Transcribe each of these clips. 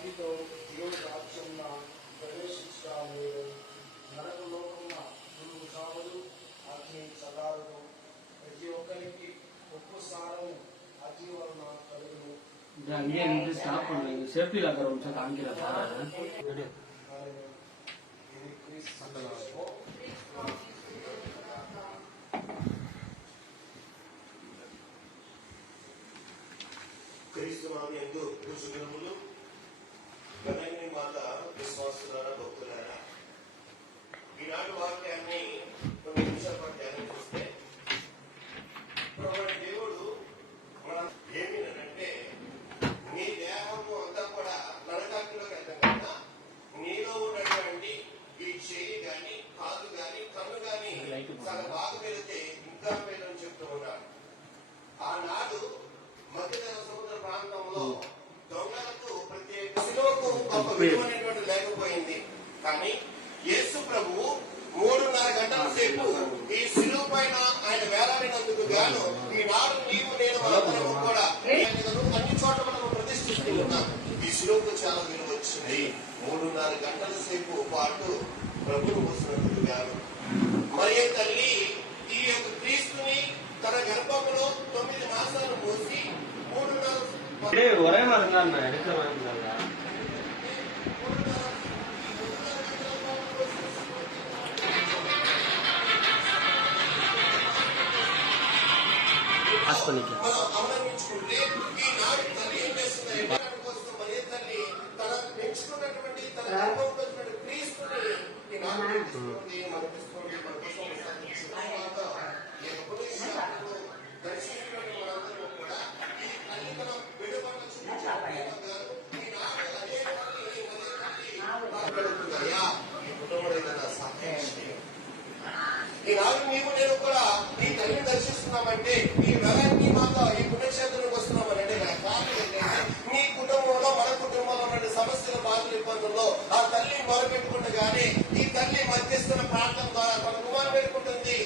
అగ్నితో దేవుని రాజ్యంలో ప్రవేశించడాలు నరకలోకమున పురుగు సావదు, అగ్ని చల్లారదు. ప్రతి ఒక్కరికి ఉప్పు సారం అగ్ని వలన కలుగును. సేఫ్టీ लगा रहा हूँ काम की रहा క్రీస్తునామందు శుభములు. కనైని మాత విశ్వాసులారా, భక్తులారా, ఈనాటి వాక్యాన్ని కొన్ని నిమిషాల పాటు ధ్యానం చేస్తే దేవుడు మన ఏమిటంటే నీ దేహము అంతా కూడా నరకాగ్నిలోకి వెళ్తాం కదా, నీలో ఉన్నటువంటి ఈ చెయ్యి గాని, కాదు గాని, కన్ను గాని చాలా బాగా పెడితే ఇంకా పేదని చెప్తూ ఉన్నారు. ఆనాడు మధ్యధర సముద్ర ప్రాంతంలో దొంగలకు ప్రత్యేక శిలువకు గొప్ప విలువైనటువంటి లేకపోయింది. కానీ యేసు ప్రభువు 3.5 గంటల సేపు ఈ శిలువ పైన ఆయన వేలాడినందుకు గాను ఈనాడు నీవు నేను మనందరము కూడా అన్ని చోట్ల మనం ప్రతిష్ఠిస్తూ ఉన్నాం. ఈ శిలువకు చాలా విలువ వచ్చింది. 3.5 గంటల సేపు పాటు ప్రభువు మోసినందుకు గాను మరియ తల్లి ఈ యొక్క క్రీస్తుని తన గర్భంలో 9 మాసాలు మోసి 3.5 ఒరే మరి మనం అవలంబించుకుంటే ఈనాడు తల్లి ఏం చేస్తుంది కోసం మరియ తల్లి తన పెంచుకున్నటువంటి తన గర్భంలో క్రీస్తుని ఈనాడు మనకిస్తుంది మన కోసం దర్శించినటువంటి మనందరూ కూడా ఈ తల్లి తన విడుదల ఈ కుటుంబం సహాయం ఈనాడు నీవు నేను కూడా ఈ తల్లిని దర్శిస్తున్నామంటే ఈ వెలాన్ని మాత ఈ పుణ్యక్షేత్రానికి వస్తున్నామనంటే కారణం ఏంటంటే నీ కుటుంబంలో మన కుటుంబంలో ఉన్న సమస్యల బాధల ఇబ్బందుల్లో ఆ తల్లి మొరపెట్టుకుంటగానే ఈ తల్లి మధ్యస్థుల ప్రాంతం ద్వారా తన కుమారు పెట్టుకుంటుంది.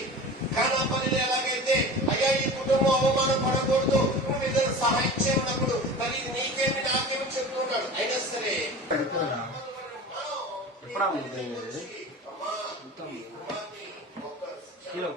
కానీ ఆ పనిలో ఎలాగైతే అయ్యా ఈ కుటుంబం అవమానం పడకూడదు, నువ్వు ఇద్దరు సహాయం చేయనప్పుడు తల్లి నీకేమి నాకేమి చెప్తున్నాడు. అయినా సరే Kilo,